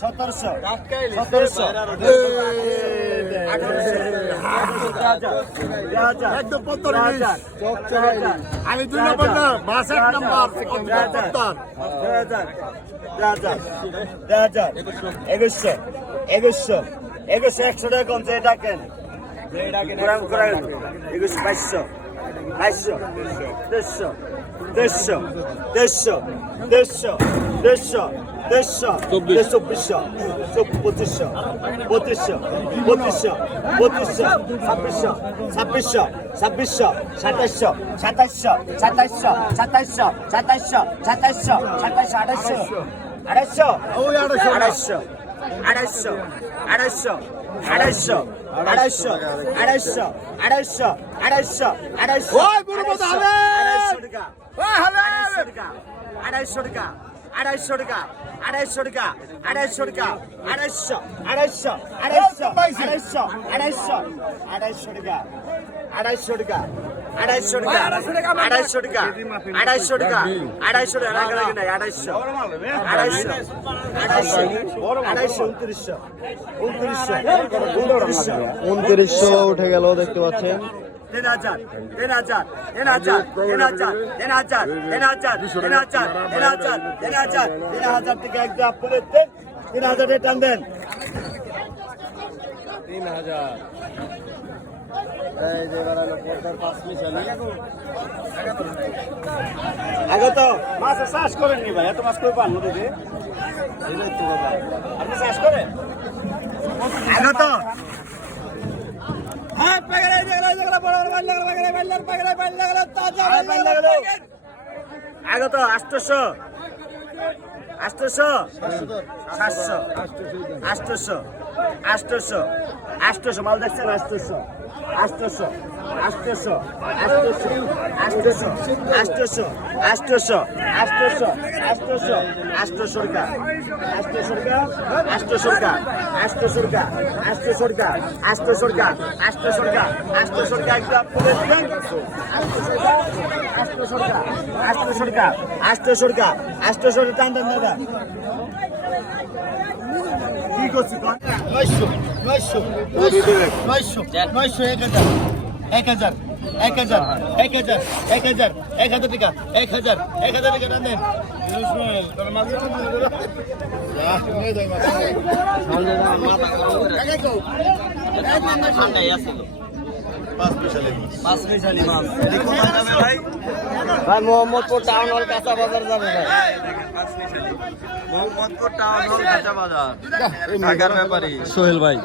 সতেরোশো। সতেরোশো। আমি দুই নম্বর না বাস এক নম্বর একুশশো। একুশশো। একুশশো একশো টাকা কমছে এটা কেন একুশ বাইশশো। বাইশশো। দেড়শো। দেড়শো। দেড়শো। দেড়শো। দেড়শো। দেড়শো চব্বিশশো পঁচিশশো পঁচিশশো পঁচিশশো পঁচিশশো ছাব্বিশশো ছাব্বিশশো ছাব্বিশশো সাতাইশশো সাতাইশশো সাতাইশশো সাতাইশশো সাতাইশশো সাতাইশশো সাতাইশশো আড়াইশো আড়াইশো আড়াইশো। আড়াইশো আড়াইশো আড়াইশো আড়াইশো আড়াইশো আড়াইশো আড়াইশো আড়াইশো আড়াইশো হালে! আড়াইশো টাকা! আড়াইশো টাকা আড়াইশো টাকা আড়াইশো টাকা আড়াইশো টাকা আড়াইশো আড়াইশো আড়াইশো আড়াইশো আড়াইশো আড়াইশো টাকা আড়াইশো টাকা আড়াইশো টাকা আড়াইশো টাকা আড়াইশো টাকা আড়াইশো টাকা আড়াইশো আড়াইশো আড়াইশো উনত্রিশশো উনত্রিশশো উনত্রিশশো উঠে গেল দেখতে পাচ্ছেন তিন হাজার তিন হাজার তিন হাজার তিন হাজার তিন হাজার তিন হাজার তিন হাজার তিন হাজার তিন হাজার তিন হাজার থেকে একদম আপনাদের দেন তিন হাজার টান দেন। তিন হাজার। আগে তো মাছের চাষ করেননি ভাই এত মাছ করে পান নদীতে আপনি চাষ করেন? আগে তো আগত আষ্টশো। আটশোশো সাতশো। আটশোশো আটশোশো আটশোশো মাল দেখছেন? আটশোশো আটশোশো আটশোশো আটশোশো আটশোশো আটশোশো আটশোশো আটশোশো আটশোশো টাকা। আটশোশো টাকা। আটশোশো টাকা। আটশোশো টাকা। আটশোশো টাকা। আটশোশো টাকা। আটশোশো টাকা। আটশোশো টাকা। দিবেন আটশোশো টাকা। টাকা আটশোশো টাকা আটশোশো টাকা টান টান দাদা কি করছি নয়শো নয়শো নয়শো নয়শো এক হাজার এক হাজার এক হাজার এক হাজার এক হাজার এক হাজার টাকা এক হাজার এক হাজার টাকা টান দেন। ভাই। মোহাম্মদপুর টাউন হল কাঁচা বাজার যাবে ভাই। মোহাম্মদপুর টাউন হল কাঁচা বাজার। সোহেল ভাই।